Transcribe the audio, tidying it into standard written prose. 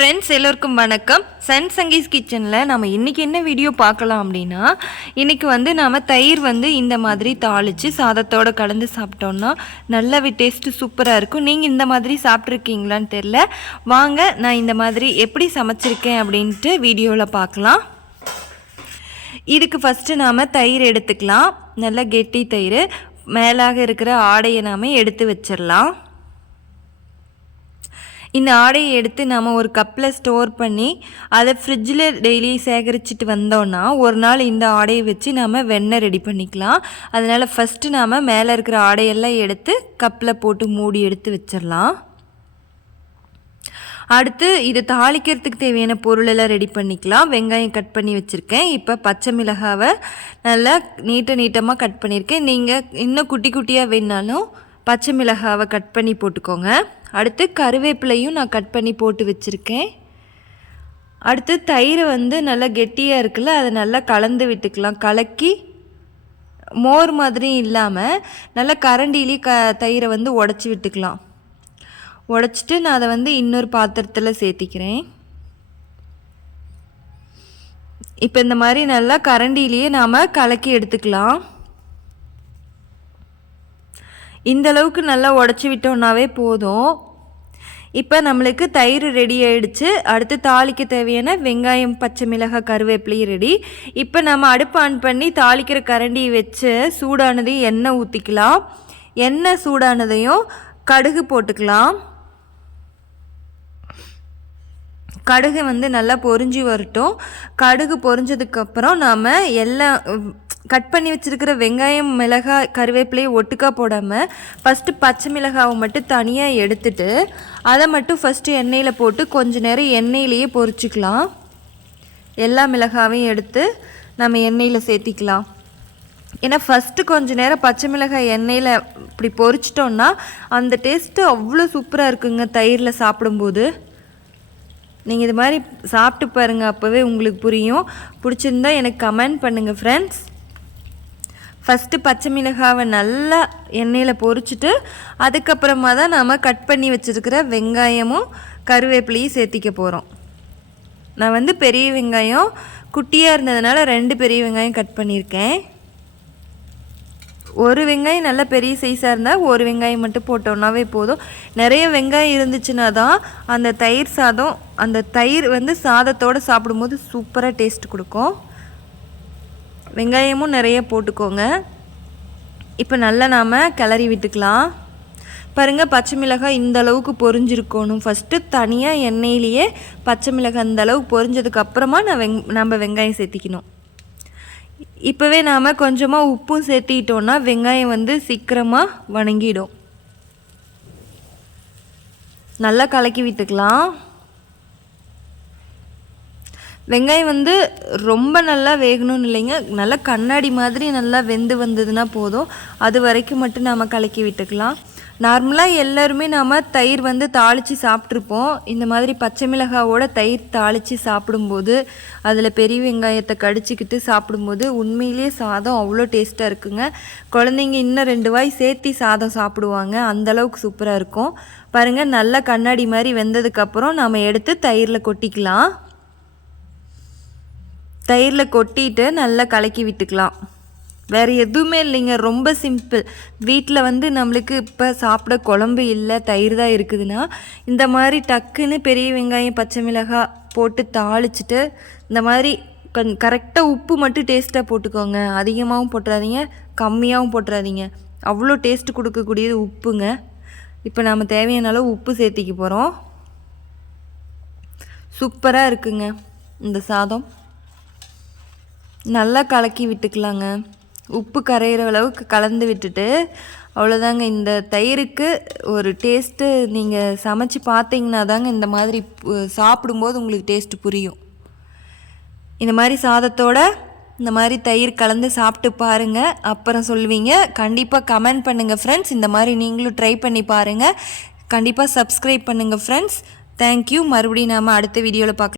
Friends எல்லோருக்கும் வணக்கம். Sun Sanghis கிச்சனில் நம்ம இன்றைக்கி என்ன வீடியோ பார்க்கலாம் அப்படின்னா, இன்றைக்கி வந்து நாம் தயிர் வந்து இந்த மாதிரி தாளித்து சாதத்தோடு கலந்து சாப்பிட்டோன்னா நல்லாவே டேஸ்ட்டு சூப்பராக இருக்கும். நீங்கள் இந்த மாதிரி சாப்பிட்ருக்கீங்களான்னு தெரில. வாங்க நான் இந்த மாதிரி எப்படி சமைச்சிருக்கேன் அப்படின்ட்டு வீடியோவில் பார்க்கலாம். இதுக்கு ஃபஸ்ட்டு நாம் தயிர் எடுத்துக்கலாம். நல்லா கெட்டி தயிர். மேலாக இருக்கிற ஆடையை நாம் எடுத்து வச்சிடலாம். இந்த ஆடையை எடுத்து நாம் ஒரு கப்பில் ஸ்டோர் பண்ணி அதை ஃப்ரிட்ஜில் டெய்லி சேகரிச்சுட்டு வந்தோன்னா ஒரு நாள் இந்த ஆடையை வச்சு நாம் வெண்ணெய் ரெடி பண்ணிக்கலாம். அதனால் ஃபஸ்ட்டு நாம் மேலே இருக்கிற ஆடையெல்லாம் எடுத்து கப்பில் போட்டு மூடி எடுத்து வச்சிடலாம். அடுத்து இது தாளிக்கிறதுக்கு தேவையான பொருளெல்லாம் ரெடி பண்ணிக்கலாம். வெங்காயம் கட் பண்ணி வச்சுருக்கேன். இப்போ பச்சை மிளகாவை நல்லா நீட்டமாக கட் பண்ணியிருக்கேன். நீங்கள் இன்னும் குட்டி குட்டியாக வேணாலும் பச்சை மிளகாவை கட் பண்ணி போட்டுக்கோங்க. அடுத்து கருவேப்பிலையும் நான் கட் பண்ணி போட்டு வச்சுருக்கேன். அடுத்து தயிரை வந்து நல்லா கெட்டியாக இருக்குல்ல, அதை நல்லா கலந்து விட்டுக்கலாம். கலக்கி மோர் மாதிரி இல்லாமல் நல்லா கரண்டிலேயே தயிரை வந்து உடச்சி விட்டுக்கலாம். உடச்சிட்டு நான் அதை வந்து இன்னொரு பாத்திரத்தில் சேர்த்திக்கிறேன். இப்போ இந்த மாதிரி நல்லா கரண்டிலேயே நாம் கலக்கி எடுத்துக்கலாம். இந்த அளவுக்கு நல்லா உடச்சி விட்டோன்னாவே போதும். இப்போ நம்மளுக்கு தயிர் ரெடி ஆகிடுச்சு. அடுத்து தாளிக்க தேவையான வெங்காயம், பச்சை மிளகாய், கருவேப்பிலையும் ரெடி. இப்போ நம்ம அடுப்பு ஆன் பண்ணி தாளிக்கிற கரண்டியை வச்சு சூடானதையும் எண்ணெய் ஊற்றிக்கலாம். எண்ணெய் சூடானதையும் கடுகு போட்டுக்கலாம். கடுகு வந்து நல்லா பொரிஞ்சு வரட்டும். கடுகு பொரிஞ்சதுக்கப்புறம் நாம் எல்லாம் கட் பண்ணி வச்சுருக்கிற வெங்காயம், மிளகாய், கருவேப்பிலையை ஒட்டுக்கா போடாமல் ஃபஸ்ட்டு பச்சை மிளகாவை மட்டும் தனியாக எடுத்துட்டு அதை மட்டும் ஃபஸ்ட்டு எண்ணெயில் போட்டு கொஞ்ச நேரம் எண்ணெயிலேயே பொரிச்சிக்கலாம். எல்லா மிளகாவையும் எடுத்து நம்ம எண்ணெயில் சேர்த்திக்கலாம். ஏன்னா ஃபஸ்ட்டு கொஞ்சம் நேரம் பச்சை மிளகாய் எண்ணெயில் இப்படி பொரிச்சிட்டோன்னா அந்த டேஸ்ட்டு அவ்வளோ சூப்பராக இருக்குங்க தயிரில் சாப்பிடும்போது. நீங்கள் இது மாதிரி சாப்பிட்டு பாருங்கள், அப்போவே உங்களுக்கு புரியும். பிடிச்சிருந்தா எனக்கு கமெண்ட் பண்ணுங்கள் ஃப்ரெண்ட்ஸ். ஃபஸ்ட்டு பச்சை மிளகாவை நல்லா எண்ணெயில் பொரிச்சிட்டு அதுக்கப்புறமா தான் நாம் கட் பண்ணி வச்சுருக்கிற வெங்காயமும் கருவேப்பிலையும் சேர்த்திக்க போகிறோம். நான் வந்து பெரிய வெங்காயம் குட்டியாக இருந்ததுனால 2 பெரிய வெங்காயம் கட் பண்ணியிருக்கேன். ஒரு வெங்காயம் நல்லா பெரிய சைஸாக இருந்தால் ஒரு வெங்காயம் மட்டும் போட்டோன்னாவே போதும். நிறைய வெங்காயம் இருந்துச்சுன்னா தான் அந்த தயிர் சாதம், அந்த தயிர் வந்து சாதத்தோடு சாப்பிடும்போது சூப்பராக டேஸ்ட் கொடுக்கும். வெங்காயமும் நிறைய போட்டுக்கோங்க. இப்போ நல்லா நாம் கிளறி விட்டுக்கலாம். பாருங்கள், பச்சை மிளகாய் இந்த அளவுக்கு பொரிஞ்சிருக்கணும். ஃபஸ்ட்டு தனியாக எண்ணெயிலேயே பச்சை மிளகாய் இந்த அளவுக்கு பொரிஞ்சதுக்கப்புறமா நம்ம வெங்காயம் சேர்த்திக்கணும். இப்போவே நாம் கொஞ்சமாக உப்பும் சேர்த்திட்டோன்னா வெங்காயம் வந்து சீக்கிரமாக வணங்கிடும். நல்லா கலக்கி விட்டுக்கலாம். வெங்காயம் வந்து ரொம்ப நல்லா வேகணும்னு இல்லைங்க, நல்லா கண்ணாடி மாதிரி நல்லா வெந்து வந்ததுன்னா போதும். அது வரைக்கும் மட்டும் நாம் கலக்கி விட்டுக்கலாம். நார்மலாக எல்லாருமே நாம் தயிர் வந்து தாளித்து சாப்பிட்ருப்போம். இந்த மாதிரி பச்சை மிளகாவோட தயிர் தாளித்து சாப்பிடும்போது அதில் பெரிய வெங்காயத்தை கடிச்சிக்கிட்டு சாப்பிடும்போது உண்மையிலேயே சாதம் அவ்வளோ டேஸ்ட்டாக இருக்குங்க. குழந்தைங்க இன்னும் 2 வாய் சேர்த்தி சாதம் சாப்பிடுவாங்க, அந்தளவுக்கு சூப்பராக இருக்கும். பாருங்கள், நல்லா கண்ணாடி மாதிரி வெந்ததுக்கப்புறம் நாம் எடுத்து தயிரில் கொட்டிக்கலாம். தயிரில் கொட்டிட்டு நல்லா கலக்கி விட்டுக்கலாம். வேறு எதுவுமே இல்லைங்க, ரொம்ப சிம்பிள். வீட்டில் வந்து நம்மளுக்கு இப்போ சாப்பிட குழம்பு இல்லை, தயிர் தான் இருக்குதுன்னா இந்த மாதிரி டக்குன்னு பெரிய வெங்காயம், பச்சை மிளகாய் போட்டு தாளிச்சிட்டு இந்த மாதிரி கரெக்டாக உப்பு மட்டும் டேஸ்ட்டாக போட்டுக்கோங்க. அதிகமாகவும் போட்டுறாதீங்க, கம்மியாகவும் போட்டுறாதீங்க. அவ்வளோ டேஸ்ட்டு கொடுக்கக்கூடியது உப்புங்க. இப்போ நம்ம தேவையான அளவு உப்பு சேர்த்திக்க போகிறோம். சூப்பராக இருக்குங்க இந்த சாதம். நல்லா கலக்கி விட்டுக்கலாங்க. உப்பு கரையிற அளவுக்கு கலந்து விட்டுட்டு அவ்வளோதாங்க. இந்த தயிருக்கு ஒரு டேஸ்ட்டு நீங்கள் சமைச்சு பார்த்தீங்கன்னா தாங்க இந்த மாதிரி சாப்பிடும்போது உங்களுக்கு டேஸ்ட்டு புரியும். இந்த மாதிரி சாதத்தோடு இந்த மாதிரி தயிர் கலந்து சாப்பிட்டு பாருங்கள், அப்புறம் சொல்லுவீங்க. கண்டிப்பாக கமெண்ட் பண்ணுங்கள் ஃப்ரெண்ட்ஸ். இந்த மாதிரி நீங்களும் ட்ரை பண்ணி பாருங்கள். கண்டிப்பாக சப்ஸ்கிரைப் பண்ணுங்கள் ஃப்ரெண்ட்ஸ். தேங்க்யூ. மறுபடியும் நாம் அடுத்த வீடியோவில் பார்க்கலாம்.